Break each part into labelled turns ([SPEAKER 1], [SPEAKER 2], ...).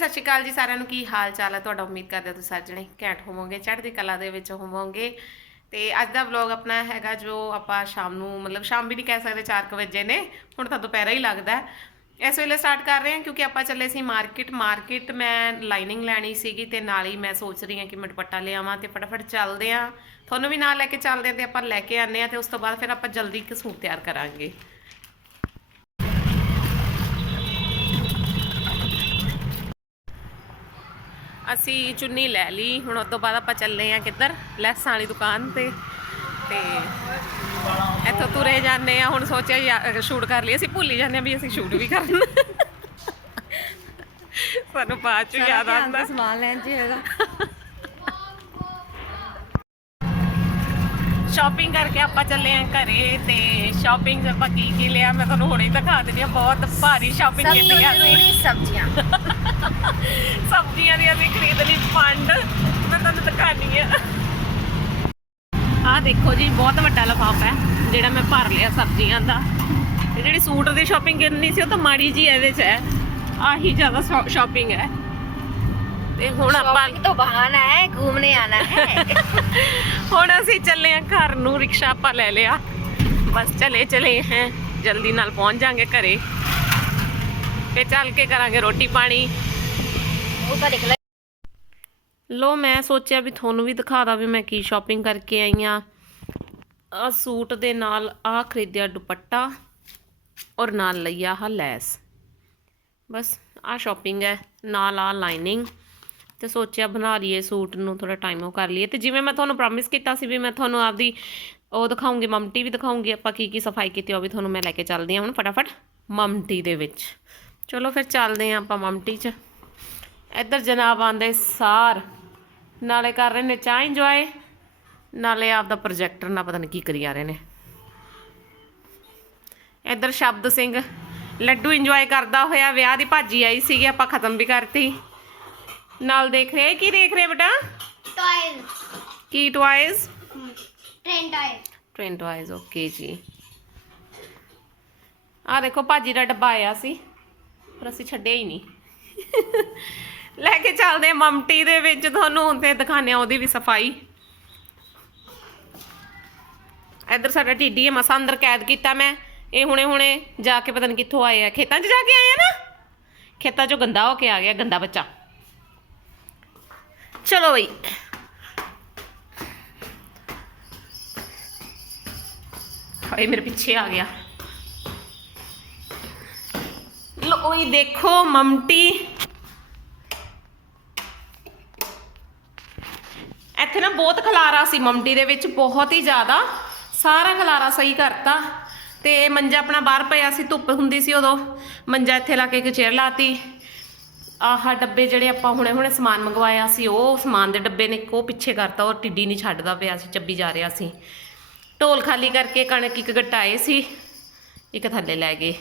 [SPEAKER 1] ਸਤਿ ਸ਼੍ਰੀ ਅਕਾਲ ਜੀ ਸਾਰਿਆਂ ਨੂੰ, ਕੀ ਹਾਲ ਚਾਲ ਹੈ ਤੁਹਾਡਾ? ਉਮੀਦ ਕਰਦੇ ਹਾਂ ਤੁਸੀਂ ਸਾਰੇ ਜਣੇ ਘੈਂਟ ਹੋਵੋਗੇ, ਚੜ੍ਹਦੀ ਕਲਾ ਦੇ ਵਿੱਚ ਹੋਵੋਗੇ। ਤੇ ਅੱਜ ਦਾ ਵਲੌਗ ਆਪਣਾ ਹੈਗਾ ਜੋ ਆਪਾਂ ਸ਼ਾਮ ਨੂੰ, ਮਤਲਬ ਸ਼ਾਮ ਵੀ ਨਹੀਂ ਕਹਿ ਸਕਦੇ 4 ਵਜੇ ਨੇ, ਹੁਣ ਤਾਂ ਦੁਪਹਿਰਾ ਹੀ ਲੱਗਦਾ। ਇਸ ਵੇਲੇ ਸਟਾਰਟ ਕਰ ਰਹੇ ਹਾਂ ਕਿਉਂਕਿ ਆਪਾਂ ਚੱਲੇ ਸੀ ਮਾਰਕੀਟ ਮਾਰਕੀਟ ਮੈਂ ਲਾਈਨਿੰਗ ਲੈਣੀ ਸੀਗੀ ਤੇ ਨਾਲ ਹੀ ਮੈਂ ਸੋਚ ਰਹੀ ਹਾਂ ਕਿ ਮੈਂ ਦੁਪੱਟਾ ਲਿਆਵਾਂ ਤੇ ਫਟਾਫਟ ਚੱਲਦੇ ਹਾਂ। ਤੁਹਾਨੂੰ ਵੀ ਨਾਲ ਲੈ ਕੇ ਚੱਲਦੇ ਹਾਂ ਤੇ ਆਪਾਂ ਲੈ ਕੇ ਆਨੇ ਆ ਤੇ ਉਸ ਤੋਂ ਬਾਅਦ ਫਿਰ ਆਪਾਂ ਜਲਦੀ ਇੱਕ ਸੂਟ ਤਿਆਰ ਕਰਾਂਗੇ। ਅਸੀਂ ਚੁੰਨੀ ਲੈ ਲਈ ਹੁਣ ਉਸ ਤੋਂ ਬਾਅਦ ਆਪਾਂ ਚੱਲੇ ਆ ਕਿੱਧਰ? ਲੈਸਾਂ ਵਾਲੀ ਦੁਕਾਨ ਤੇ। ਤੇ ਇੱਥੋਂ ਤੁਰੇ ਜਾਂਦੇ ਆ ਹੁਣ ਸੋਚਿਆ ਸ਼ੂਟ ਕਰ ਲਈ ਅਸੀਂ ਭੁੱਲ ਹੀ ਜਾਂਦੇ ਆ ਵੀ ਅਸੀਂ ਸ਼ੂਟ ਵੀ ਕਰਨਾ। ਸਾਨੂੰ ਬਾਅਦ ਚ ਯਾਦ ਆਉਂਦਾ।
[SPEAKER 2] ਸਮਾਨ ਲੈਣ ਚ ਹੈਗਾ।
[SPEAKER 1] ਸ਼ਾਪਿੰਗ ਕਰਕੇ ਆਪਾਂ ਚੱਲੇ ਆਂ ਘਰੇ ਤੇ ਸ਼ਾਪਿੰਗ 'ਚ ਆਪਾਂ ਕੀ ਕੀ ਲਿਆ ਮੈਂ ਤੁਹਾਨੂੰ ਹੁਣੇ ਦਿਖਾ ਦਿੰਦੀ ਆ ਬਹੁਤ ਭਾਰੀ ਸ਼ਾਪਿੰਗ ਕੀਤੀ ਆ ਅਸੀਂ।
[SPEAKER 2] ਜ਼ਰੂਰੀ ਸਬਜ਼ੀਆਂ।
[SPEAKER 1] ਸਬਜ਼ੀਆਂ ਦੀ ਅਸੀਂ ਖਰੀਦ ਲਈ ਫੰਡ ਮੈਂ ਤੁਹਾਨੂੰ ਦਿਖਾਣੀ ਆ। ਆਹ ਦੇਖੋ ਜੀ ਬਹੁਤ ਵੱਡਾ ਲਫਾਫਾ ਹੈ ਜਿਹੜਾ ਮੈਂ ਭਰ ਲਿਆ ਸਬਜ਼ੀਆਂ ਦਾ। ਤੇ ਜਿਹੜੀ ਸੂਟ ਦੀ ਸ਼ਾਪਿੰਗ ਕਰਨੀ ਸੀ ਉਹ ਤਾਂ ਮਾੜੀ ਜੀ ਇਹਦੇ 'ਚ ਹੈ। ਆਹੀ ਜ਼ਿਆਦਾ ਸ਼ਾਪਿੰਗ ਹੈ। ਤੇ ਹੁਣ ਆਪਾਂ
[SPEAKER 2] ਸ਼ਾਪਿੰਗ ਤੋਂ ਬਹਾਨਾ ਹੈ ਘੁੰਮਨੇ ਆਣਾ ਹੈ।
[SPEAKER 1] ਹੁਣ ਅਸੀਂ ਚੱਲੇ ਆ ਘਰ ਨੂੰ, ਰਿਕਸ਼ਾ ਆਪਾਂ ਲੈ ਲਿਆ। ਬਸ ਚਲੇ ਚਲੇ ਹੈ, ਜਲਦੀ ਨਾਲ ਪਹੁੰਚ ਜਾਾਂਗੇ ਘਰੇ। ਤੇ ਚੱਲ ਕੇ ਕਰਾਂਗੇ ਰੋਟੀ ਪਾਣੀ।
[SPEAKER 2] ਉਹ ਤਾਂ ਦੇਖ
[SPEAKER 1] ਲੈ ਲੋ ਮੈਂ ਸੋਚਿਆ ਵੀ ਤੁਹਾਨੂੰ ਵੀ ਦਿਖਾ ਦਾਂ ਵੀ ਮੈਂ ਕੀ ਸ਼ਾਪਿੰਗ ਕਰਕੇ ਆਈ ਆ। ਆ ਸੂਟ ਦੇ ਨਾਲ ਆ ਖਰੀਦਿਆ ਦੁਪੱਟਾ ਔਰ ਨਾਲ ਲਈ ਆ ਲੈਸ। ਬਸ ਆ ਸ਼ਾਪਿੰਗ ਹੈ, ਨਾਲ ਆ ਲਾਈਨਿੰਗ ਤੇ ਸੋਚਿਆ ਬਣਾ ਲਈਏ ਸੂਟ ਨੂੰ ਥੋੜਾ ਟਾਈਮ ਉਹ ਕਰ ਲਈਏ। ਤੇ ਜਿਵੇਂ ਮੈਂ ਤੁਹਾਨੂੰ ਪ੍ਰੋਮਿਸ ਕੀਤਾ ਸੀ ਵੀ ਮੈਂ ਤੁਹਾਨੂੰ ਆਪਦੀ, ਉਹ ਦਿਖਾਉਂਗੀ, ਮਮਟੀ ਵੀ ਦਿਖਾਉਂਗੀ, ਆਪਾਂ ਕੀ ਕੀ ਸਫ਼ਾਈ ਕੀਤੀ, ਉਹ ਵੀ ਤੁਹਾਨੂੰ ਮੈਂ ਲੈ ਕੇ ਚੱਲਦੀ ਹਾਂ ਹੁਣ ਫਟਾਫਟ ਮਮਟੀ ਦੇ ਵਿੱਚ। ਚਲੋ ਫਿਰ ਚੱਲਦੇ ਹਾਂ ਆਪਾਂ ਮਮਟੀ 'ਚ। ਇੱਧਰ ਜਨਾਬ ਆਂਦੇ ਸਾਰ, ਨਾਲੇ ਕਰ ਰਹੇ ਨੇ ਚਾਹ ਇੰਜੋਏ ਨਾਲੇ ਆਪਦਾ ਪ੍ਰੋਜੈਕਟਰ ਨਾ ਪਤਾ ਨਹੀਂ ਕੀ ਕਰੀ ਆ ਰਹੇ ਨੇ। ਇੱਧਰ ਸ਼ਬਦ ਸਿੰਘ, ਲੱਡੂ ਇੰਜੋਏ ਕਰਦਾ ਹੋਇਆ, ਵਿਆਹ ਦੀ ਭਾਜੀ ਆਈ ਸੀਗੀ, ਆਪਾਂ ਖਤਮ ਵੀ ਕਰਤੀ। ਨਾਲ ਦੇਖ ਰਹੇ ਕੀ ਦੇਖ ਰਹੇ ਬੇਟਾ?
[SPEAKER 2] ਟਾਇਲ
[SPEAKER 1] ਕੀ toys
[SPEAKER 2] train tile
[SPEAKER 1] train toys okay ਜੀ। ਆ ਦੇਖੋ ਭਾਜੀ ਦਾ ਡੱਬਾ ਆਇਆ ਸੀ ਪਰ ਅਸੀਂ ਛੱਡਿਆ ਹੀ ਨਹੀਂ। ਲੈ ਕੇ ਚੱਲਦੇ ਮਮਟੀ ਦੇ ਵਿੱਚ ਤੁਹਾਨੂੰ ਹੁੰਦੇ ਦਿਖਾਣੇ ਆ ਉਹਦੀ ਵੀ ਸਫ਼ਾਈ। ਇਧਰ ਸਾਡਾ ਢਿੱਡੀ ਹੈ ਮਸਾ ਅੰਦਰ ਕੈਦ ਕੀਤਾ ਮੈਂ। ਇਹ ਹੁਣੇ ਹੁਣੇ ਜਾ ਕੇ ਪਤਾ ਨਹੀਂ ਕਿੱਥੋਂ ਆਏ ਆ। ਖੇਤਾਂ 'ਚ ਜਾ ਕੇ ਆਏ ਆ ਨਾ? ਖੇਤਾਂ 'ਚੋਂ ਗੰਦਾ ਹੋ ਕੇ ਆ ਗਿਆ ਗੰਦਾ ਬੱਚਾ। ਚਲੋ ਬਈ। ਹਾਏ, ਮੇਰੇ ਪਿੱਛੇ ਆ ਗਿਆ। ਲੋ ਇਹ ਦੇਖੋ ਮਮਟੀ। ਇੱਥੇ ਨਾ ਬਹੁਤ ਖਲਾਰਾ ਸੀ ਮਮਟੀ ਦੇ ਵਿੱਚ, ਬਹੁਤ ਹੀ ਜ਼ਿਆਦਾ। ਸਾਰਾ ਖਲਾਰਾ ਸਹੀ ਕਰਤਾ। ਤੇ ਮੰਜਾ ਆਪਣਾ ਬਾਹਰ ਪਿਆ ਸੀ, ਧੁੱਪ ਹੁੰਦੀ ਸੀ ਉਦੋਂ। ਮੰਜਾ ਇੱਥੇ ਲਾ ਕੇ ਇੱਕ ਚੇਅਰ ਲਾਤੀ। ਆਹ ਡੱਬੇ ਜਿਹੜੇ ਆਪਾਂ ਹੁਣੇ ਹੁਣੇ ਸਮਾਨ ਮੰਗਵਾਇਆ ਸੀ, ਉਹ ਸਮਾਨ ਦੇ ਡੱਬੇ ਨੇ ਉਹ ਪਿੱਛੇ ਕਰਤਾ, ਉਹ ਟਿੱਡੀ ਨਹੀਂ ਛੱਡਦਾ ਪਿਆ ਸੀ, ਚੱਬੀ ਜਾ ਰਿਹਾ ਸੀ। ਢੋਲ ਖਾਲੀ ਕਰਕੇ ਕਣਕ ਇੱਕ ਗਟਾਏ ਸੀ, ਇੱਕ ਥੱਲੇ ਲੈ ਗਏ।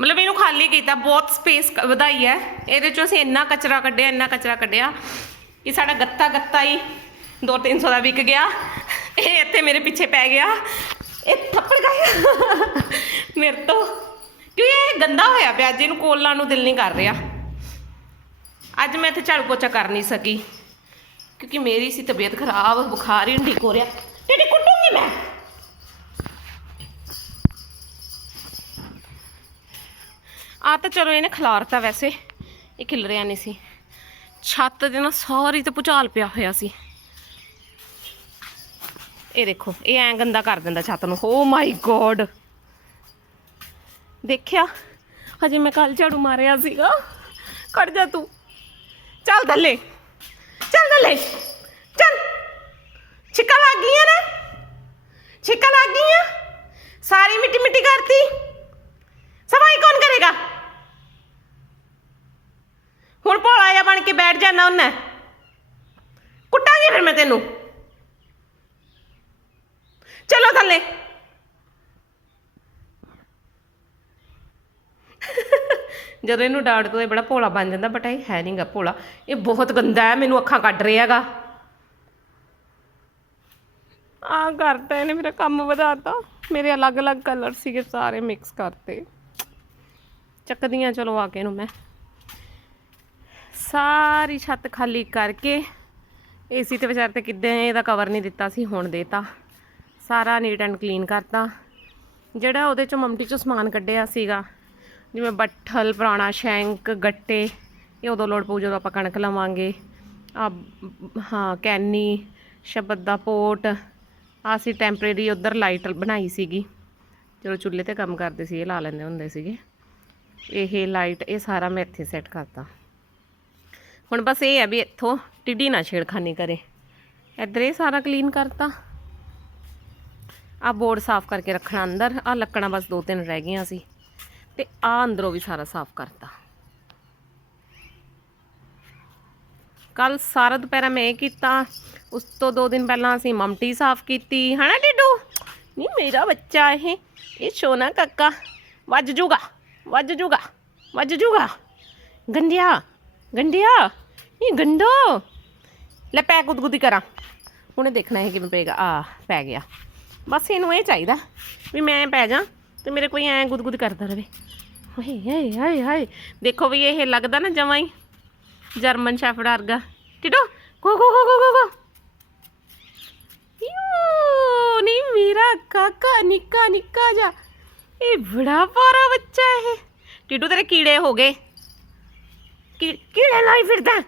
[SPEAKER 1] ਮਤਲਬ ਇਹਨੂੰ ਖਾਲੀ ਕੀਤਾ, ਬਹੁਤ ਸਪੇਸ ਵਧਾਈ ਹੈ। ਇਹਦੇ ਚੋਂ ਅਸੀਂ ਇੰਨਾ ਕਚਰਾ ਕੱਢਿਆ, ਇੰਨਾ ਕਚਰਾ ਕੱਢਿਆ ਇਹ ਸਾਡਾ ਗੱਤਾ ਗੱਤਾ ਹੀ 2-300 ਦਾ ਵਿਕ ਗਿਆ। ਇਹ ਇੱਥੇ ਮੇਰੇ ਪਿੱਛੇ ਪੈ ਗਿਆ। ਇਹ ਥੱਪੜ ਗਿਆ ਮੇਰੇ ਤੋਂ। ਕਿਉਂ ਇਹ ਗੰਦਾ ਹੋਇਆ ਪਿਆ, ਅੱਜ ਇਹਨੂੰ ਕੋਲਾਂ ਨੂੰ ਦਿਲ ਨਹੀਂ ਕਰ ਰਿਹਾ। ਅੱਜ ਮੈਂ ਇੱਥੇ ਝਾੜੂ ਪੋਚਾ ਕਰ ਨਹੀਂ ਸਕੀ। ਕਿਉਂਕਿ ਮੇਰੀ ਸੀ ਤਬੀਅਤ ਖਰਾਬ, ਬੁਖਾਰ ਹੀ ਠੀਕ ਹੋ ਰਿਹਾ। ਟੇਡੀ ਕੁੱਟੂੰਗੀ ਮੈਂ। ਆ ਤਾਂ ਚਲੋ ਇਹਨੇ ਖਿਲਾਰਤਾ ਵੈਸੇ। ਇਹ ਖਿਲ ਰਿਆ ਨਹੀਂ ਸੀ। ਛੱਤ ਦੇ ਨਾ ਸਾਰੀ ਤੇ ਭੁਚਾਲ ਪਿਆ ਹੋਇਆ ਸੀ। ਇਹ ਦੇਖੋ, ਇਹ ਐਂ ਗੰਦਾ ਕਰ ਦਿੰਦਾ ਛੱਤ ਨੂੰ। ਓ ਮਾਈ ਗੋਡ ਦੇਖਿਆ? ਹਜੇ ਮੈਂ ਕੱਲ ਝਾੜੂ ਮਾਰਿਆ ਸੀਗਾ। ਕੱਢ ਜਾ ਤੂੰ। ਚੱਲ ਥੱਲੇ। ਚੱਲ ਥੱਲੇ। ਚੱਲ। ਛਿੱਕਾ ਲੱਗ ਗਈਆਂ ਨਾ। ਛਿੱਕਾ ਲੱਗ ਗਈਆਂ। ਸਾਰੀ ਮਿੱਟੀ ਮਿੱਟੀ ਕਰਤੀ। ਸਫ਼ਾਈ ਕੌਣ ਕਰੇਗਾ? ਹੁਣ ਭੋਲਾ ਜਿਹਾ ਬਣ ਕੇ ਬੈਠ ਜਾਣਾ ਉਹਨੇ। ਕੁੱਟਾਂਗੀ ਫਿਰ ਮੈਂ ਤੈਨੂੰ। ਚਲੋ ਥੱਲੇ। ਜਦੋਂ ਇਹਨੂੰ ਡਾਂਟ ਦੋ, ਇਹ ਬੜਾ ਭੋਲਾ ਬਣ ਜਾਂਦਾ ਬਟ ਇਹ ਹੈ ਨਹੀਂਗਾ ਭੋਲਾ। ਇਹ ਬਹੁਤ ਗੰਦਾ ਹੈ, ਮੈਨੂੰ ਅੱਖਾਂ ਕੱਢ ਰਿਹਾ ਹੈਗਾ। ਆ ਕਰਤਾ ਇਹਨੇ ਮੇਰਾ ਕੰਮ ਵਧਾਤਾ। ਮੇਰੇ ਅਲੱਗ-ਅਲੱਗ ਕਲਰ ਸੀਗੇ, ਸਾਰੇ ਮਿਕਸ ਕਰਤੇ। ਚੱਕਦੀਆਂ, ਚਲੋ ਆ ਕੇ ਇਹਨੂੰ ਮੈਂ। ਸਾਰੀ ਛੱਤ ਖਾਲੀ ਕਰਕੇ ਏਸੀ ਤੇ ਵਿਚਾਰ ਤੇ ਕਿੱਦਾਂ ਇਹਦਾ ਕਵਰ ਨਹੀਂ ਦਿੱਤਾ ਸੀ, ਹੁਣ ਦੇਤਾ। ਸਾਰਾ ਨੀਟ ਐਂਡ ਕਲੀਨ ਕਰਤਾ। ਜਿਹੜਾ ਉਹਦੇ ਚੋਂ ਮਮਟੀ ਚੋਂ ਸਮਾਨ ਕੱਢਿਆ ਸੀਗਾ ਜਿਵੇਂ ਬੱਠਲ, ਪੁਰਾਣਾ ਸ਼ੈਂਕ, ਗੱਟੇ, ਇਹ ਉਦੋਂ ਲੋੜ ਪਊ ਜਦੋਂ ਆਪਾਂ ਕਣਕ ਲਵਾਂਗੇ। ਆ ਹਾਂ, ਕੈਨੀ, ਸ਼ਬਦ ਦਾ ਪੋਟ, ਆਹ ਅਸੀਂ ਟੈਂਪਰੇਰੀ ਉਧਰ ਲਾਈਟ ਬਣਾਈ ਸੀਗੀ। ਜਦੋਂ ਚੁੱਲ੍ਹੇ ਤੇ ਕੰਮ ਕਰਦੇ ਸੀ, ਇਹ ਲਾ ਲੈਂਦੇ ਹੁੰਦੇ ਸੀਗੇ। ਇਹ ਲਾਈਟ, ਇਹ ਸਾਰਾ ਮੈਂ ਇੱਥੇ ਸੈੱਟ ਕਰਤਾ। ਹੁਣ ਬਸ ਇਹ ਹੈ ਵੀ ਇੱਥੋਂ ਟਿੱਡੀ ਨਾ ਛੇੜਖਾਨੀ ਕਰੇ। ਇੱਧਰ ਇਹ ਸਾਰਾ ਕਲੀਨ ਕਰਤਾ। ਆ ਬੋਰਡ ਸਾਫ਼ ਕਰਕੇ ਰੱਖਣਾ ਅੰਦਰ। ਆ ਲੱਕੜਾਂ ਬਸ ਦੋ ਤਿੰਨ ਰਹਿ ਗਈਆਂ ਸੀ। ਤੇ ਆ ਅੰਦਰੋਂ ਵੀ ਸਾਰਾ ਸਾਫ਼ ਕਰਤਾ ਕੱਲ ਸਾਰਾ ਦੁਪਹਿਰਾ ਮੈਂ ਇਹ ਕੀਤਾ ਉਸ ਤੋਂ ਦੋ ਦਿਨ ਪਹਿਲਾਂ ਅਸੀਂ ਮਮਟੀ ਸਾਫ਼ ਕੀਤੀ ਹਨਾ ਟਿੱਡੂ ਨਹੀਂ ਮੇਰਾ ਬੱਚਾ ਇਹ ਇਹ ਸੋਨਾ ਕੱਕਾ ਵੱਜ ਜੂਗਾ ਵੱਜ ਜੂਗਾ ਵੱਜ ਜੂਗਾ ਗੰਡਿਆ ਗੰਡਿਆ ਇਹ ਗੰਡੋ ਲੈ ਪੈ ਗੁਦਗੁਦੀ ਕਰਾਂ ਉਹਨੇ ਦੇਖਣਾ ਹੈ ਕਿਵੇਂ ਪਏਗਾ ਆ ਪੈ ਗਿਆ ਬਸ ਇਹਨੂੰ ਇਹ ਚਾਹੀਦਾ ਵੀ ਮੈਂ ਪੈ ਜਾ ਤੇ ਮੇਰੇ ਕੋਈ ਐ ਗੁਦਗੁਦ ਕਰਦਾ ਰਵੇ। ਹਾਏ ਹਾਏ ਹਾਏ ਹਾਏ ਦੇਖੋ ਵੀ ਇਹ ਲੱਗਦਾ ਨਾ ਜਮਾਂ ਹੀ। ਜਰਮਨ ਸ਼ੈਫਰਡ ਵਰਗਾ। ਟਿਡੋ ਗੋ ਗੋ ਗੋ ਗੋ ਗੋ ਯੂ ਨਹੀਂ ਮੇਰਾ, ਕਾਕਾ, ਨਿੱਕਾ ਨਿੱਕਾ ਜਾ ਇਹ ਬੜਾ ਪਾਰਾ ਬੱਚਾ ਇਹ। ਟਿਡੂ, ਤੇਰੇ ਕੀੜੇ ਹੋ ਗਏ। ਕੀੜੇ ਲਾਈ ਫਿਰਦਾ।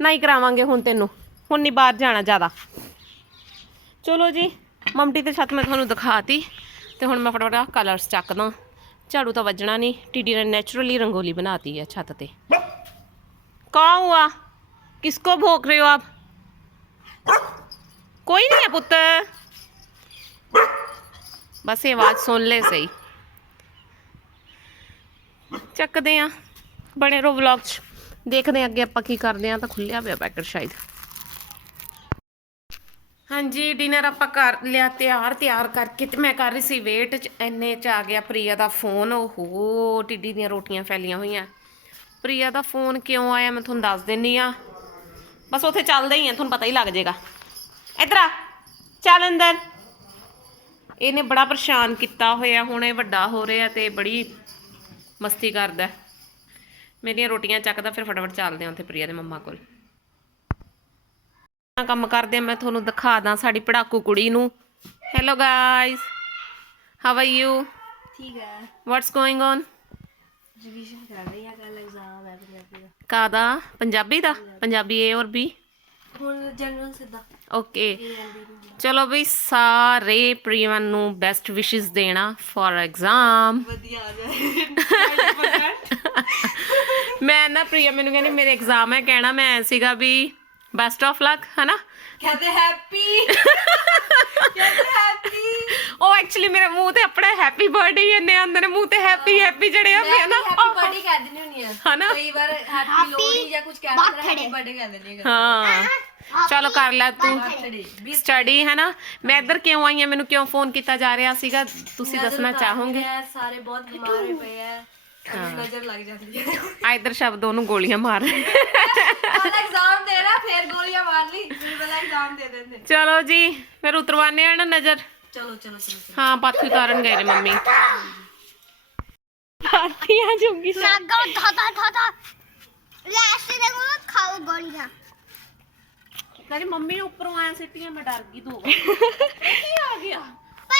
[SPEAKER 1] ਨਹੀਂ ਕਰਾਵਾਂਗੇ ਹੁਣ ਤੈਨੂੰ। ਹੁਣ ਨਹੀਂ ਬਾਹਰ ਜਾਣਾ ਜ਼ਿਆਦਾ। ਚਲੋ ਜੀ, ਮਮਟੀ ਤੇ ਛੱਤ ਮੈਂ ਤੁਹਾਨੂੰ ਦਿਖਾਤੀ। ਤੇ ਹੁਣ ਮੈਂ ਫਟਾਫਟ ਆ ਕਲਰਸ ਚੱਕਦਾ। ਝਾੜੂ ਤਾਂ ਵੱਜਣਾ ਨਹੀਂ। ਟੀਡੀ ਨੇ ਨੇਚਰਲੀ ਰੰਗੋਲੀ ਬਣਾਤੀ ਹੈ ਛੱਤ ਤੇ। ਕਾ ਹੁਆ ਕਿਸਕੋ ਭੋਕ ਰਹੇ ਹੋ ਆਪ? ਕੋਈ ਨਹੀਂ ਹੈ ਪੁੱਤ। ਬਸ ਇਹ ਆਵਾਜ਼ ਸੁਣ ਲੈ ਸਹੀ। ਚੱਕਦੇ ਆ। ਬਣੇ ਰੋ ਵਲੌਗ ਚ। ਦੇਖਦੇ ਆ ਅੱਗੇ ਆਪਾਂ ਕੀ ਕਰਦੇ ਆ। ਤਾਂ ਖੁੱਲਿਆ ਪਿਆ ਪੈਕਟ ਸ਼ਾਇਦ। ਹਾਂਜੀ ਡਿਨਰ ਆਪਾਂ ਕਰ ਲਿਆ, ਤਿਆਰ ਤਿਆਰ ਕਰਕੇ ਤੇ ਮੈਂ ਕਰ ਰਹੀ ਸੀ ਵੇਟ ਚ। ਐਨੇ ਚ ਆ ਗਿਆ ਪ੍ਰਿਆ ਦਾ ਫੋਨ ਓਹੋ, ਟਿੱਡੀ ਦੀਆਂ ਰੋਟੀਆਂ ਫੈਲੀਆਂ ਹੋਈਆਂ। ਪ੍ਰਿਆ ਦਾ ਫੋਨ ਕਿਉਂ ਆਇਆ, ਮੈਂ ਤੁਹਾਨੂੰ ਦੱਸ ਦਿੰਨੀ ਆ। ਬਸ ਉੱਥੇ ਚੱਲਦਾ ਹੀ ਆ, ਤੁਹਾਨੂੰ ਪਤਾ ਹੀ ਲੱਗ ਜਾਏਗਾ। ਇੱਧਰ ਆ, ਚੱਲ ਅੰਦਰ। ਇਹਨੇ ਬੜਾ ਪਰੇਸ਼ਾਨ ਕੀਤਾ ਹੋਇਆ, ਹੁਣ ਇਹ ਵੱਡਾ ਹੋ ਰਿਹਾ ਤੇ ਬੜੀ ਮਸਤੀ ਕਰਦਾ। ਮੇਰੀਆਂ ਰੋਟੀਆਂ ਚੱਕਦਾ, ਫਿਰ ਫਟਾਫਟ ਚੱਲਦੇ ਆ ਉੱਥੇ ਪ੍ਰਿਆ ਦੇ ਮੰਮਾ ਕੋਲ। ਕੰਮ ਕਰਦੇ ਆ, ਮੈਂ ਤੁਹਾਨੂੰ ਦਿਖਾ ਦਾਂ ਸਾਡੀ ਪੜਾਕੂ ਕੁੜੀ ਨੂੰ। Hello guys how are you
[SPEAKER 2] ਠੀਕ ਹੈ।
[SPEAKER 1] ਵਾਟਸ ਗੋਇੰਗ ਔਨ
[SPEAKER 2] ਰਿਵੀਜ਼ਨ ਕਰ ਰਹੀ ਆ ਕੱਲ ਐਗਜ਼ਾਮ ਹੈ ਪੰਜਾਬੀ ਦਾ।
[SPEAKER 1] ਕਾਦਾ ਪੰਜਾਬੀ ਦਾ? ਪੰਜਾਬੀ ਏ ਔਰ ਬੀ
[SPEAKER 2] ਹੁਣ ਜਨਰਲ ਸਿੱਧਾ।
[SPEAKER 1] ਓਕੇ ਚਲੋ ਬਈ ਸਾਰੇ ਪ੍ਰੀਵਨ ਨੂੰ ਬੈਸਟ ਵਿਸ਼ੇਸ ਦੇਣਾ ਫॉर ਐਗਜ਼ਾਮ
[SPEAKER 2] ਵਧੀਆ ਆ ਜਾਏ।
[SPEAKER 1] ਮੈਂ ਨਾ ਪ੍ਰਿਆ ਮੈਨੂੰ ਕਹਿੰਦੀ ਮੇਰੇ ਐਗਜ਼ਾਮ ਹੈ ਕਹਿਣਾ ਮੈਂ ਸੀਗਾ ਵੀ ਬੈਸਟ ਆਫ ਲੱਕ ਹਨਾ
[SPEAKER 2] ਕਹਤੇ ਹੈਪੀ ਕਹਤੇ ਹੈਪੀ
[SPEAKER 1] ਉਹ ਐਕਚੁਅਲੀ ਮੇਰੇ ਮੂੰਹ ਤੇ ਆਪਣਾ ਹੈਪੀ ਬਰਥਡੇ ਹੀ ਇੰਨੇ ਆਉਂਦੇ ਨੇ ਮੂੰਹ ਤੇ ਹੈਪੀ ਹੈਪੀ ਜਿਹੜੇ ਆ
[SPEAKER 2] ਮੈਂ
[SPEAKER 1] ਨਾ
[SPEAKER 2] ਹੈਪੀ ਬਰਥਡੇ ਕਰ ਦਿੰਦੀ ਹੁੰਦੀ ਆ
[SPEAKER 1] ਹਨਾ
[SPEAKER 2] ਕਈ ਵਾਰ ਹੈਪੀ ਲੋਹੜੀ ਜਾਂ ਕੁਝ ਕਹਿਣਾ ਹੁੰਦਾ ਹੈਪੀ ਬਰਥਡੇ ਕਰ ਦਿੰਦੀ ਆ
[SPEAKER 1] ਹਾਂ ਚਲੋ ਕਰ ਲੈ ਤੂੰ
[SPEAKER 2] ਬਰਥਡੇ
[SPEAKER 1] ਸਟੱਡੀ ਹੈ ਨਾ ਮੈਂ ਇੱਧਰ ਕਿਉਂ ਆਈ ਹਾਂ ਮੈਨੂੰ ਕਿਉਂ ਫੋਨ ਕੀਤਾ ਜਾ ਰਿਹਾ ਸੀਗਾ ਤੁਸੀਂ ਦੱਸਣਾ ਚਾਹੋਗੇ
[SPEAKER 2] ਸਾਰੇ ਬਹੁਤ ਬਿਮਾਰ ਹੋਏ ਪਏ ਆ ਨਜ਼ਰ ਲੱਗ ਜਾਂਦੀ ਹੈ
[SPEAKER 1] ਆ ਇੱਧਰ ਸ਼ਬਦ ਉਹਨੂੰ ਗੋਲੀਆਂ ਮਾਰ
[SPEAKER 2] ਪਹਿਲਾਂ ਐਗਜ਼ਾਮ ਦੇ ਰਿਹਾ ਫਿਰ ਗੋਲੀਆਂ ਮਾਰ ਲਈ ਫਿਰ ਪਹਿਲਾਂ ਐਗਜ਼ਾਮ ਦੇ ਦਿੰਦੇ
[SPEAKER 1] ਚਲੋ ਜੀ ਫਿਰ ਉਤਰਵਾਨੇ ਆ ਨਾ ਨਜ਼ਰ
[SPEAKER 2] ਚਲੋ ਚਲੋ ਚਲੋ
[SPEAKER 1] ਹਾਂ ਪਾਥੀ ਉਤਾਰਨ ਗਏ ਨੇ ਮੰਮੀ ਪਾਥੀਆਂ ਜੁਗੀ
[SPEAKER 3] ਨਾਗਾ ਧਾਤਾ ਧਾਤਾ ਲਾਸਟ ਦੇ ਨੂੰ ਖਾਓ ਗੋਲੀਆਂ
[SPEAKER 1] ਤੇਰੀ ਮੰਮੀ ਨੇ ਉੱਪਰੋਂ ਆਇਆ ਸਿੱਟੀਆਂ ਮੈਂ ਡਰ ਗਈ ਦੋ ਕੀ ਆ ਗਿਆ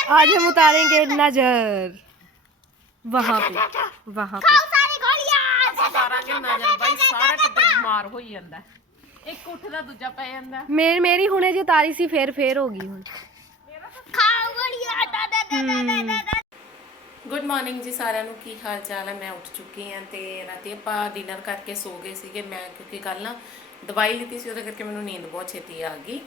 [SPEAKER 2] आज हम उतारेंगे नजर वहां पे वहां
[SPEAKER 3] ਖਾਓ ਸਾਰੀ ਗੋਲੀਆਂ
[SPEAKER 1] ਉਤਾਰਾਂਗੇ ਨਜ਼ਰ ਬਾਈ ਸਾਰਾ ਟੱਬਰ ਬਿਮਾਰ ਹੋਈ ਜਾਂਦਾ ਹੈ। ਇੱਕ ਉੱਠਦਾ ਦੂਜਾ ਪੈ ਜਾਂਦਾ
[SPEAKER 2] मेरी मेरी हुने जो तारी सी फेर फेर होगी हुन
[SPEAKER 3] ਖਾਓ ਗੋਲੀਆਂ ਦਾ ਦਾ ਦਾ ਦਾ ਦਾ ਦਾ ਦਾ
[SPEAKER 1] ਗੁੱਡ ਮਾਰਨਿੰਗ ਜੀ ਸਾਰਿਆਂ ਨੂੰ ਕੀ ਹਾਲ ਚਾਲ ਹੈ ਮੈਂ ਉੱਠ ਚੁੱਕੀ ਹਾਂ ਤੇ ਰਾਤੀ ਆਪਾਂ ਡਿਨਰ ਕਰਕੇ ਸੋ ਗਏ ਸੀਗੇ ਮੈਂ ਕਿਉਂਕਿ ਕੱਲ ਨਾ ਦਵਾਈ ਲਿੱਤੀ ਸੀ ਉਹਦੇ ਕਰਕੇ ਮੈਨੂੰ ਨੀਂਦ ਬਹੁਤ ਛੇਤੀ ਆ ਗਈ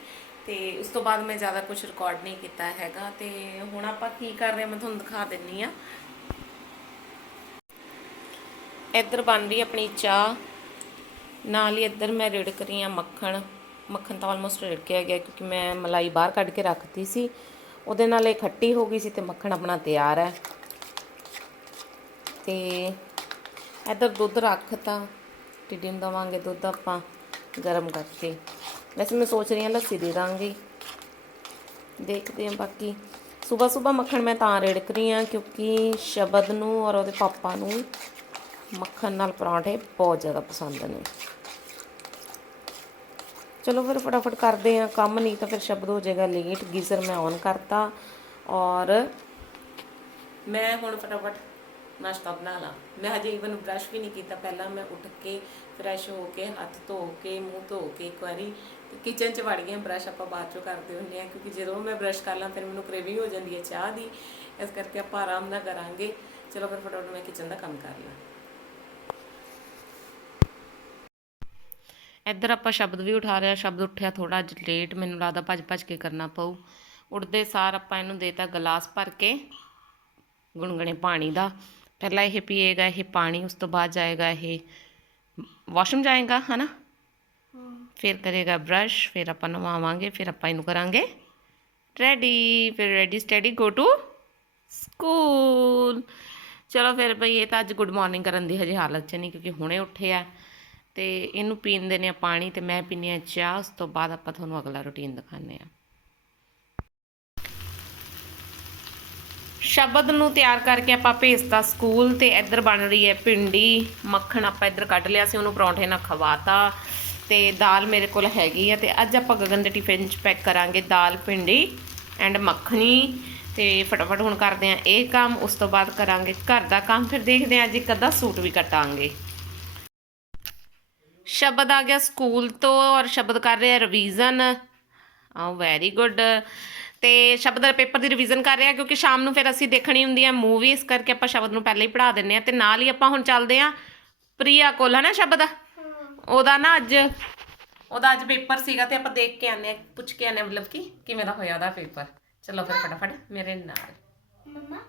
[SPEAKER 1] ਤੇ ਉਸ ਤੋਂ ਬਾਅਦ ਮੈਂ ਜ਼ਿਆਦਾ ਕੁਝ ਰਿਕਾਰਡ ਨਹੀਂ ਕੀਤਾ ਹੈਗਾ ਤੇ ਹੁਣ ਆਪਾਂ ਕੀ ਕਰ ਰਹੇ ਹਾਂ ਮੈਂ ਤੁਹਾਨੂੰ ਦਿਖਾ ਦਿੰਨੀ ਆ ਇੱਧਰ ਬਣ ਰਹੀ ਆਪਣੀ ਚਾਹ। ਨਾਲ ਹੀ ਇੱਧਰ ਮੈਂ ਰਿੜਕ ਰਹੀ ਹਾਂ ਮੱਖਣ। ਮੱਖਣ ਤਾਂ ਆਲਮੋਸਟ ਰਿੜਕਿਆ ਗਿਆ ਕਿਉਂਕਿ ਮੈਂ ਮਲਾਈ ਬਾਹਰ ਕੱਢ ਕੇ ਰੱਖਤੀ ਸੀ। ਉਹਦੇ ਨਾਲ ਇਹ ਖੱਟੀ ਹੋ ਗਈ ਸੀ ਤੇ ਮੱਖਣ ਆਪਣਾ ਤਿਆਰ ਹੈ। ਤੇ ਇੱਧਰ ਦੁੱਧ ਰੱਖਤਾ। ਟਿੱਡੀ ਨੂੰ ਦਵਾਂਗੇ ਦੁੱਧ ਆਪਾਂ ਗਰਮ ਕਰਕੇ। ਵੈਸੇ ਮੈਂ ਸੋਚ ਰਹੀ ਹਾਂ ਲੱਸੀ ਦੇ ਦਾਂਗੀ। ਦੇਖਦੇ ਹਾਂ ਬਾਕੀ। ਸਵੇਰ ਸਵੇਰ ਮੱਖਣ ਮੈਂ ਤਾਂ ਰਿੜਕ ਰਹੀ ਹਾਂ ਕਿਉਂਕਿ ਸ਼ਬਦ ਨੂੰ ਔਰ ਉਹਦੇ ਪਾਪਾ ਨੂੰ ਮੱਖਣ ਨਾਲ ਪਰੌਂਠੇ ਬਹੁਤ ਜ਼ਿਆਦਾ ਪਸੰਦ ਨੇ। ਚਲੋ ਫਿਰ ਫਟਾਫਟ ਕਰਦੇ ਆ ਕੰਮ, ਨਹੀਂ ਤਾਂ ਫਿਰ ਸ਼ਬਦ ਹੋ ਜਾਏਗਾ ਲੇਟ ਗੀਜ਼ਰ ਮੈਂ ਔਨ ਕਰਤਾ ਔਰ ਮੈਂ ਹੁਣ ਫਟਾਫਟ ਨਾਸ਼ਤਾ ਬਣਾ ਲਾਂ। ਮੈਂ ਹਜੇ ਇਵਨ ਬ੍ਰਸ਼ ਵੀ ਨਹੀਂ ਕੀਤਾ, ਪਹਿਲਾਂ ਮੈਂ ਉੱਠ ਕੇ ਫਰੈਸ਼ ਹੋ ਕੇ, ਹੱਥ ਧੋ ਕੇ, ਮੂੰਹ ਧੋ ਕੇ ਇੱਕ ਵਾਰੀ ਕਿਚਨ 'ਚ ਵੜ ਗਏ ਬ੍ਰਸ਼ ਆਪਾਂ ਬਾਅਦ ਚੋਂ ਕਰਦੇ ਹੁੰਦੇ ਆ ਕਿਉਂਕਿ ਜਦੋਂ ਮੈਂ ਬ੍ਰਸ਼ ਕਰ ਲਾਂ ਫਿਰ ਮੈਨੂੰ ਕ੍ਰੇਵਿੰਗ ਹੋ ਜਾਂਦੀ ਹੈ ਚਾਹ ਦੀ। ਇਸ ਕਰਕੇ ਆਪਾਂ ਆਰਾਮ ਨਾਲ ਕਰਾਂਗੇ। ਚਲੋ ਫਿਰ ਫਟਾਫਟ ਮੈਂ ਕਿਚਨ ਦਾ ਕੰਮ ਕਰ ਲਾਂ। ਇੱਧਰ ਆਪਾਂ ਸ਼ਬਦ ਵੀ ਉਠਾ ਰਿਹਾ ਸ਼ਬਦ ਉੱਠਿਆ ਥੋੜਾ ਅੱਜ ਲੇਟ ਮੈਨੂੰ ਲੱਗਦਾ ਭੱਜ ਭੱਜ ਕੇ ਕਰਨਾ ਪਊ। ਉੱਠਦੇ ਸਾਰ ਆਪਾਂ ਇਹਨੂੰ ਦੇਤਾ ਗਲਾਸ ਭਰ ਕੇ, ਗੁਣਗਣੇ ਪਾਣੀ ਦਾ। ਪਹਿਲਾਂ ਇਹ ਪੀਏਗਾ, ਇਹ ਪਾਣੀ, ਉਸ ਤੋਂ ਬਾਅਦ ਜਾਏਗਾ ਇਹ ਵਾਸ਼ਰੂਮ ਜਾਏਗਾ, ਹਨਾ? ਫਿਰ ਕਰੇਗਾ ਬ੍ਰਸ਼ ਫਿਰ ਆਪਾਂ ਨਵਾਵਾਂਗੇ, ਫਿਰ ਆਪਾਂ ਇਹਨੂੰ ਕਰਾਂਗੇ ਰੈਡੀ ਫਿਰ ready steady go to school ਚਲੋ ਫਿਰ ਭਈ ਇਹ ਤਾਂ ਅੱਜ ਗੁੱਡ ਮਾਰਨਿੰਗ ਕਰਨ ਦੀ ਹਜੇ ਹਾਲਤ 'ਚ ਨਹੀਂ, ਕਿਉਂਕਿ ਹੁਣੇ ਉੱਠੇ ਆ ਤੇ ਇਹਨੂੰ ਪੀਣ ਦਿੰਦੇ ਆ ਪਾਣੀ ਤੇ ਮੈਂ ਪੀਂਦੀ ਆ ਚਾਹ, ਉਸ ਤੋਂ ਬਾਅਦ ਆਪਾਂ ਤੁਹਾਨੂੰ ਅਗਲਾ ਰੁਟੀਨ ਦਿਖਾਉਂਦੇ ਆ ਸ਼ਬਦ ਨੂੰ ਤਿਆਰ ਕਰਕੇ ਆਪਾਂ ਭੇਜਤਾ ਸਕੂਲ ਤੇ ਇੱਧਰ ਬਣ ਰਹੀ ਹੈ ਭਿੰਡੀ, ਮੱਖਣ ਆਪਾਂ ਇੱਧਰ ਕੱਢ ਲਿਆ ਸੀ, ਉਹਨੂੰ ਪਰੌਂਠੇ ਨਾਲ ਖਵਾਤਾ ਤੇ ਦਾਲ ਮੇਰੇ ਕੋਲ ਹੈਗੀ ਆ ਤੇ ਅੱਜ ਆਪਾਂ ਗਗਨ ਦੇ ਟਿਫਿਨ 'ਚ ਪੈਕ ਕਰਾਂਗੇ ਦਾਲ, ਭਿੰਡੀ ਐਂਡ ਮੱਖਣੀ ਤੇ ਫਟਾਫਟ ਹੁਣ ਕਰਦੇ ਆ ਇਹ ਕੰਮ, ਉਸ ਤੋਂ ਬਾਅਦ ਕਰਾਂਗੇ ਘਰ ਦਾ ਕੰਮ, ਫਿਰ ਦੇਖਦੇ ਆ ਅੱਜ ਇੱਕ ਅੱਧਾ ਸੂਟ ਵੀ ਕਟਾਂਗੇ। ਸ਼ਬਦ ਆ ਗਿਆ ਸਕੂਲ ਤੋਂ ਔਰ ਸ਼ਬਦ ਕਰ ਰਿਹਾ ਰਿਵੀਜ਼ਨ ਆ ਵੈਰੀ ਗੁੱਡ ਤੇ ਸ਼ਬਦ ਦਾ ਪੇਪਰ ਦੀ ਰਿਵੀਜ਼ਨ ਕਰ ਰਿਹਾ, ਕਿਉਂਕਿ ਸ਼ਾਮ ਨੂੰ ਫਿਰ ਅਸੀਂ ਦੇਖਣੀ ਹੁੰਦੀ ਹੈ ਮੂਵੀ ਇਸ ਕਰਕੇ ਆਪਾਂ ਸ਼ਬਦ ਨੂੰ ਪਹਿਲਾਂ ਹੀ ਪੜ੍ਹਾ ਦਿੰਨੇ ਆ। ਤੇ ਨਾਲ ਹੀ ਆਪਾਂ ਹੁਣ ਚੱਲਦੇ ਆ ਪ੍ਰੀਆ ਕੋਲ, ਹਨਾ ਸ਼ਬਦ? ਉਹਦਾ ਨਾ ਅੱਜ, ਉਹਦਾ ਅੱਜ ਪੇਪਰ ਸੀਗਾ ਤੇ ਆਪਾਂ ਦੇਖ ਕੇ ਆਨੇ ਆ, ਪੁੱਛ ਕੇ ਆਨੇ ਆ, ਮਤਲਬ ਕਿ ਕਿਵੇਂ ਦਾ ਹੋਇਆ ਉਹਦਾ ਪੇਪਰ ਚਲੋ ਫਿਰ ਫਟਾਫਟ, ਮੇਰੇ ਨਾਲ।
[SPEAKER 3] ਮਮਾ,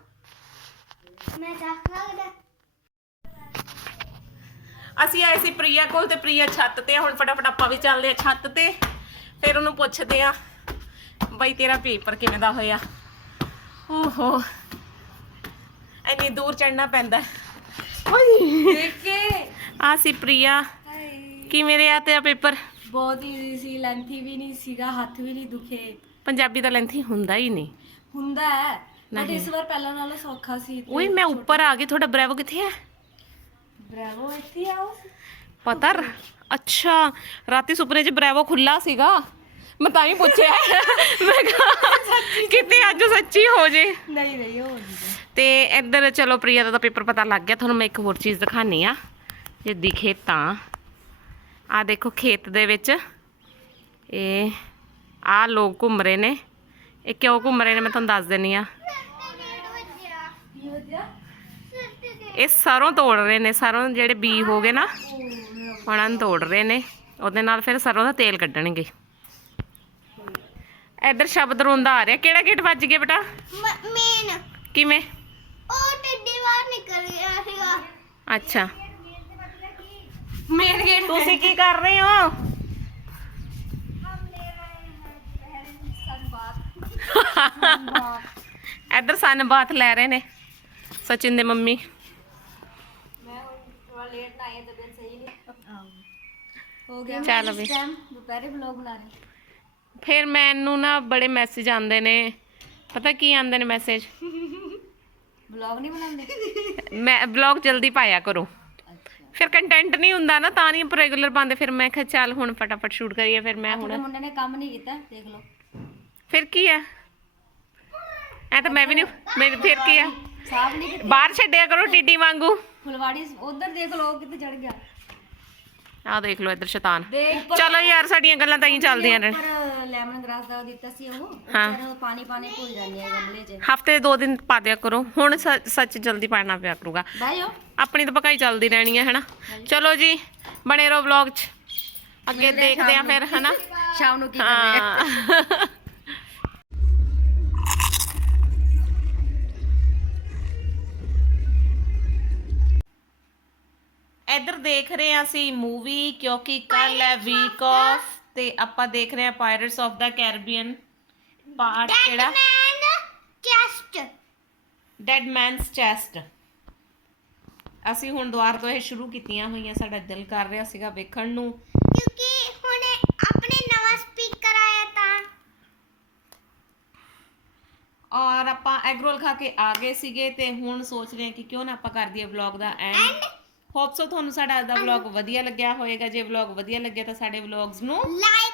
[SPEAKER 3] ਮੈਂ ਚਾਹਾਂਗਾ
[SPEAKER 1] ਅਸੀਂ ਆਏ ਸੀ ਪ੍ਰਿਆ ਕੋਲ ਤੇ ਪ੍ਰਿਆ ਛੱਤ ਤੇ ਆ। ਹੁਣ ਫਟਾਫਟ ਆਪਾਂ ਵੀ ਚੱਲਦੇ ਆ ਛੱਤ ਤੇ। ਫਿਰ ਉਹਨੂੰ ਪੁੱਛਦੇ ਆ ਬਈ ਤੇਰਾ ਪੇਪਰ ਕਿਵੇਂ ਦਾ ਹੋਇਆ? ਓਹੋ ਇੰਨੀ ਦੂਰ ਚੜਨਾ ਪੈਂਦਾ। ਓਏ।
[SPEAKER 2] ਦੇਖ। ਕੇ
[SPEAKER 1] ਆ ਸੀ ਪ੍ਰਿਆ। ਕਿਵੇਂ ਰਿਹਾ ਤੇਰਾ ਪੇਪਰ?
[SPEAKER 2] ਬਹੁਤ ਈਜ਼ੀ ਸੀ ਲੈਂਥੀ ਵੀ ਨਹੀਂ ਸੀਗਾ ਹੱਥ ਵੀ ਨਹੀਂ ਦੁਖੇ।
[SPEAKER 1] ਪੰਜਾਬੀ ਦਾ ਲੈਂਥੀ ਹੁੰਦਾ ਹੀ ਨਹੀਂ।
[SPEAKER 2] ਹੁੰਦਾ ਹੈ ਬਟ ਇਸ ਵਾਰ ਪਹਿਲਾਂ ਨਾਲੋਂ ਸੌਖਾ ਸੀ ਤੇ
[SPEAKER 1] ਓਏ ਮੈਂ ਉੱਪਰ ਆ ਗਈ ਤੁਹਾਡਾ ਬ੍ਰੈਵੋ ਕਿੱਥੇ ਹੈ?
[SPEAKER 2] ਬ੍ਰਾਵੋ ਇੱਥੇ ਆਓ।
[SPEAKER 1] ਪਤਾ ਰ- ਅੱਛਾ ਰਾਤੀ ਸੁਪਨੇ 'ਚ ਬ੍ਰੈਵੋ ਖੁੱਲਾ ਸੀਗਾ। ਮੈਂ ਤਾਂ ਹੀ ਪੁੱਛਿਆ। ਮੈਂ ਕਿਹਾ ਕਿਤੇ ਅੱਜ ਸੱਚੀ ਹੋ ਜੇ।
[SPEAKER 2] ਨਹੀਂ ਨਹੀਂ ਉਹ ਨਹੀਂ
[SPEAKER 1] ਤੇ ਇੱਧਰ ਚਲੋ ਪ੍ਰਿਆ ਦਾ ਤਾਂ ਪੇਪਰ ਪਤਾ ਲੱਗ ਗਿਆ। ਤੁਹਾਨੂੰ ਮੈਂ ਇੱਕ ਹੋਰ ਚੀਜ਼ ਦਿਖਾਣੀ ਆ ਜੇ ਦਿਖੇ ਤਾਂ ਆ ਦੇਖੋ ਖੇਤ ਦੇ ਵਿੱਚ। ਇਹ ਆ ਲੋਕ ਘੁੰਮ ਰਹੇ ਨੇ। ਇਹ ਕਿਉਂ ਘੁੰਮ ਰਹੇ ਨੇ ਮੈਂ ਤੁਹਾਨੂੰ ਦੱਸ ਦਿੰਨੀ ਆ
[SPEAKER 2] ਕੀ ਹੋ ਗਿਆ
[SPEAKER 1] ਇਹ ਸਰੋਂ ਤੋੜ ਰਹੇ ਨੇ ਸਰੋਂ ਜਿਹੜੇ ਬੀ ਹੋ ਗਏ ਨਾ ਉਹਨਾਂ ਨੂੰ ਤੋੜ ਰਹੇ ਨੇ। ਉਹਦੇ ਨਾਲ ਫਿਰ ਸਰੋਂ ਦਾ ਤੇਲ ਕੱਢਣਗੇ। ਇੱਧਰ ਸ਼ਬਦ ਰੋਂਦਾ ਆ ਰਿਹਾ। ਕਿਹੜਾ ਗੇਟ ਵੱਜ ਗਿਆ ਬੇਟਾ?
[SPEAKER 3] ਮੇਨ
[SPEAKER 1] ਕਿਵੇਂ?
[SPEAKER 3] ਉਹ ਟੱਡੀ ਬਾਹਰ ਨਿਕਲ ਗਿਆ ਸੀਗਾ।
[SPEAKER 1] ਅੱਛਾ।
[SPEAKER 2] ਮੇਨ ਗੇਟ
[SPEAKER 1] ਤੁਸੀਂ ਕੀ ਕਰ ਰਹੇ ਹੋ? ਇੱਧਰ ਸਨ ਬਾਤ ਲੈ ਰਹੇ ਨੇ। ਸਚਿਨ ਦੇ ਮੰਮੀ।
[SPEAKER 2] ਮੈਂ ਹੁਣ ਥੋੜਾ ਲੇਟ ਨਾ ਆਈ ਤਬੀਅਤ ਸਹੀ ਨਹੀਂ ਹੋ ਗਿਆ
[SPEAKER 1] ਚੱਲ ਵੀ
[SPEAKER 2] ਟਾਈਮ ਦੁਪਹਿਰੇ ਵਲੌਗ ਬਣਾ ਰਹੇ
[SPEAKER 1] ਫਿਰ ਮੈਨੂੰ ਨਾ ਬੜੇ ਮੈਸੇਜ ਆਉਂਦੇ ਨੇ। ਪਤਾ ਕੀ ਆਉਂਦੇ ਨੇ ਮੈਸੇਜ
[SPEAKER 2] ਵਲੌਗ ਨਹੀਂ ਬਣਾਉਂਦੇ?
[SPEAKER 1] ਮੈਂ ਬਲੌਗ ਜਲਦੀ ਪਾਇਆ ਕਰੋ। ਫਿਰ ਕੰਟੈਂਟ ਨਹੀਂ ਹੁੰਦਾ ਨਾ ਤਾਂ ਨਹੀਂ ਰੈਗੂਲਰ ਪਾਉਂਦੇ। ਫਿਰ ਮੈਂ ਕਿਹਾ ਚੱਲ ਹੁਣ ਫਟਾਫਟ ਸ਼ੂਟ ਕਰੀਏ ਫਿਰ ਮੈਂ ਹੁਣ
[SPEAKER 2] ਮੁੰਡੇ ਨੇ ਕੰਮ ਨਹੀਂ ਕੀਤਾ ਦੇਖ ਲਓ।
[SPEAKER 1] ਫਿਰ ਕੀ ਆ? ਐ ਤਾਂ ਮੈਂ ਵੀ ਨਹੀਂ ਮੈਂ ਫਿਰ ਕੀ ਆ?
[SPEAKER 2] ਸਾਫ਼ ਨਹੀਂ ਕੀਤਾ।
[SPEAKER 1] ਬਾਹਰ ਛੱਡਿਆ ਕਰੋ ਟੀਡੀ ਵਾਂਗੂ।
[SPEAKER 2] ਫੁਲਵਾੜੀ ਉਧਰ ਦੇਖ ਉਹ ਕਿੱਥੇ ਚੜ ਗਿਆ।
[SPEAKER 1] ਆਹ ਦੇਖ ਲਓ ਇੱਧਰ ਸ਼ੈਤਾਨ।
[SPEAKER 2] ਦੇਖ
[SPEAKER 1] ਚਲੋ ਯਾਰ ਸਾਡੀਆਂ ਗੱਲਾਂ ਤਾਂ ਹੀ ਚੱਲਦੀਆਂ ਰਹਿਣ।
[SPEAKER 2] ਪਰ ਲੈਮਨ ਗ੍ਰਾਸ ਦਾ ਦਿੱਤਾ ਸੀ ਉਹ
[SPEAKER 1] ਹਾਂ।
[SPEAKER 2] ਹਾਂ ਪਾਣੀ ਪਾਣੀ ਭੁੱਲ ਜਾਂਦੀ ਹੈ ਗਮਲੇ 'ਚ।
[SPEAKER 1] ਹਫ਼ਤੇ ਦੇ ਦਿਨ ਪਾ ਦਿਆ ਕਰੋ। ਹੁਣ ਸ- ਸੱਚ ਜਲਦੀ ਪਾਣਾ ਪਿਆ ਕਰੂਗਾ।
[SPEAKER 2] ਬਾਈਓ
[SPEAKER 1] ਆਪਣੀ ਤਾਂ ਪਕਾਈ ਚੱਲਦੀ ਰਹਿਣੀ ਹੈ ਹਨਾ? ਚਲੋ ਜੀ ਬਣੇ ਰਹੋ ਵਲੌਗ 'ਚ। ਅੱਗੇ ਦੇਖਦੇ ਆ ਫਿਰ ਹਨਾ?
[SPEAKER 2] ਸ਼ਾਮ ਨੂੰ ਕੀ ਕਰ ਰਹੇ
[SPEAKER 1] ਹਾਂ। ਇੱਧਰ ਦੇਖ ਰਹੇ ਹਾਂ ਅਸੀਂ ਮੂਵੀ ਕਿਉਂਕਿ ਕੱਲ ਹੈ ਵੀਕ ਆਫ ਤੇ ਆਪਾਂ ਦੇਖ ਰਹੇ ਹਾਂ Pirates of the Caribbean part ਕਿਹੜਾ?
[SPEAKER 3] Man chest
[SPEAKER 1] dead man's chest ਅਸੀਂ ਹੁਣ ਦੁਆਰ ਤੋਂ ਇਹ ਸ਼ੁਰੂ ਕੀਤੀਆਂ ਹੋਈਆਂ ਸਾਡਾ ਦਿਲ ਕਰ ਰਿਹਾ ਸੀਗਾ ਵੇਖਣ ਨੂੰ।
[SPEAKER 3] ਕਿਉਂਕਿ ਹੁਣ ਆਪਣੇ ਨਵਾਂ ਸਪੀਕਰ ਆਇਆ ਤਾਂ।
[SPEAKER 1] ਔਰ ਆਪਾਂ ਐਗ ਰੋਲ ਖਾ ਕੇ ਆ ਗਏ ਸੀਗੇ ਤੇ ਹੁਣ ਸੋਚ ਰਹੇ ਹਾਂ ਕਿ ਕਿਉਂ ਨਾ ਆਪਾਂ ਕਰ ਦਈਏ ਵਲੌਗ ਦਾ ਐਂਡ ਹੋਪ ਸੋ ਤੁਹਾਨੂੰ ਸਾਡਾ ਅੱਜ ਦਾ ਵਲੌਗ ਵਧੀਆ ਲੱਗਿਆ ਹੋਵੇਗਾ ਜੇ ਵਲੌਗ ਵਧੀਆ ਲੱਗਿਆ ਤਾਂ ਸਾਡੇ ਵਲੌਗਸ ਨੂੰ
[SPEAKER 3] ਲਾਈਕ